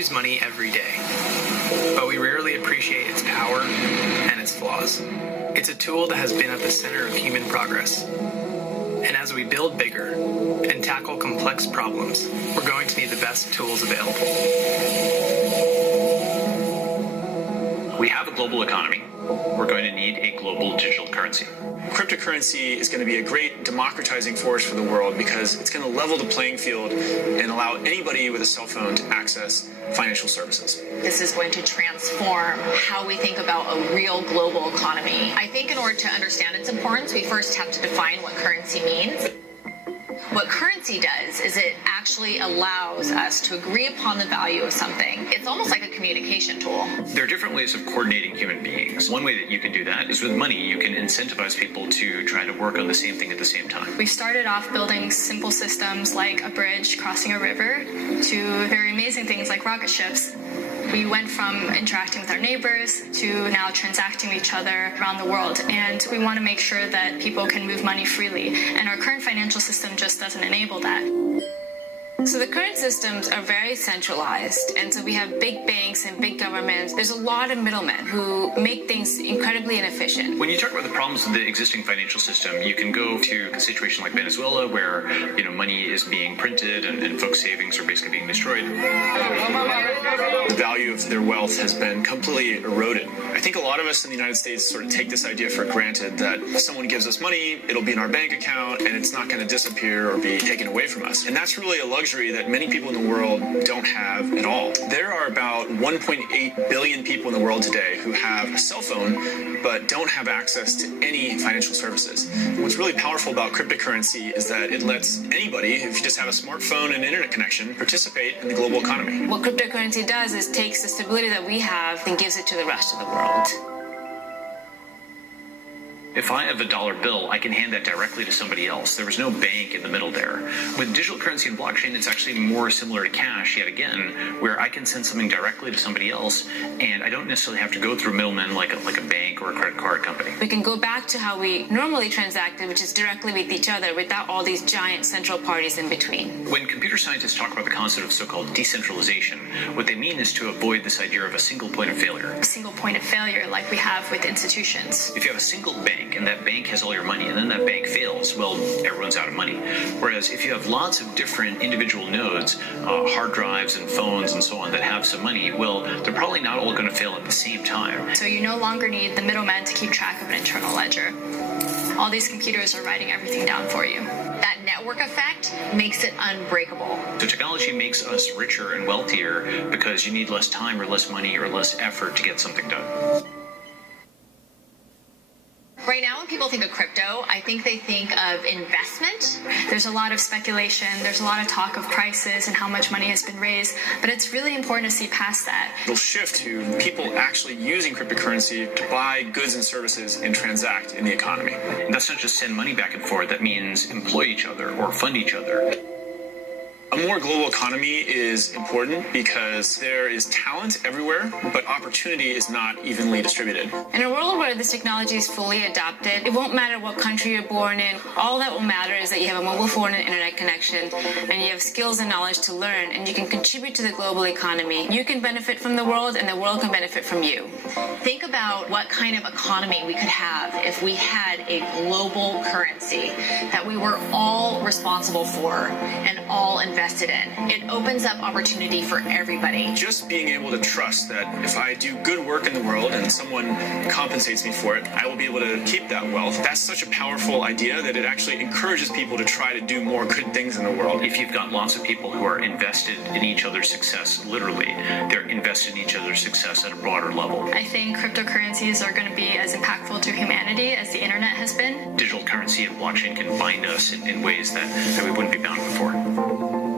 use money every day, but we rarely appreciate its power and its flaws. It's a tool that has been at the center of human progress. And as we build bigger and tackle complex problems, we're going to need the best tools available. We have a global economy. We're going to need a global digital currency. Cryptocurrency is going to be a great democratizing force for the world because it's going to level the playing field and allow anybody with a cell phone to access financial services. This is going to transform how we think about a real global economy. I think in order to understand its importance, we first have to define what currency means. What currency does is it actually allows us to agree upon the value of something. It's almost like a communication tool. There are different ways of coordinating human beings. One way that you can do that is with money. You can incentivize people to try to work on the same thing at the same time. We started off building simple systems like a bridge crossing a river to very amazing things like rocket ships. We went from interacting with our neighbors to now transacting with each other around the world. And we want to make sure that people can move money freely. And our current financial system just doesn't enable that. So the current systems are very centralized, and so we have big banks and big governments. There's a lot of middlemen who make things incredibly inefficient. When you talk about the problems of the existing financial system, you can go to a situation like Venezuela where, money is being printed and folks' savings are basically being destroyed. The value of their wealth has been completely eroded. I think a lot of us in the United States sort of take this idea for granted that if someone gives us money, it'll be in our bank account and it's not going to disappear or be taken away from us. And that's really a luxury that many people in the world don't have at all. There are about 1.8 billion people in the world today who have a cell phone but don't have access to any financial services. And what's really powerful about cryptocurrency is that it lets anybody, if you just have a smartphone and internet connection, participate in the global economy. What cryptocurrency does is takes the stability that we have and gives it to the rest of the world. If I have a dollar bill, I can hand that directly to somebody else. There was no bank in the middle there. With digital currency and blockchain, it's actually more similar to cash, yet again, where I can send something directly to somebody else, and I don't necessarily have to go through middlemen like a bank or a credit card company. We can go back to how we normally transacted, which is directly with each other without all these giant central parties in between. When computer scientists talk about the concept of so-called decentralization, what they mean is to avoid this idea of a single point of failure. A single point of failure like we have with institutions. If you have a single bank, and that bank has all your money, and then that bank fails, well, everyone's out of money. Whereas if you have lots of different individual nodes, hard drives and phones and so on that have some money, well, they're probably not all going to fail at the same time. So you no longer need the middleman to keep track of an internal ledger. All these computers are writing everything down for you. That network effect makes it unbreakable. So technology makes us richer and wealthier because you need less time or less money or less effort to get something done. Right now, when people think of crypto, I think they think of investment. There's a lot of speculation. There's a lot of talk of prices and how much money has been raised. But it's really important to see past that. It'll shift to people actually using cryptocurrency to buy goods and services and transact in the economy. And that's not just send money back and forth. That means employ each other or fund each other. A more global economy is important because there is talent everywhere, but opportunity is not evenly distributed. In a world where this technology is fully adopted, it won't matter what country you're born in. All that will matter is that you have a mobile phone and internet connection, and you have skills and knowledge to learn, and you can contribute to the global economy. You can benefit from the world, and the world can benefit from you. Think about what kind of economy we could have if we had a global currency that we were all responsible for and all invested in. It opens up opportunity for everybody. Just being able to trust that if I do good work in the world and someone compensates me for it, I will be able to keep that wealth. That's such a powerful idea that it actually encourages people to try to do more good things in the world. If you've got lots of people who are invested in each other's success, literally, they're invested in each other's success at a broader level. I think cryptocurrencies are going to be as impactful to humanity as the internet has been. Digital currency and blockchain can bind us in ways that we wouldn't be bound before.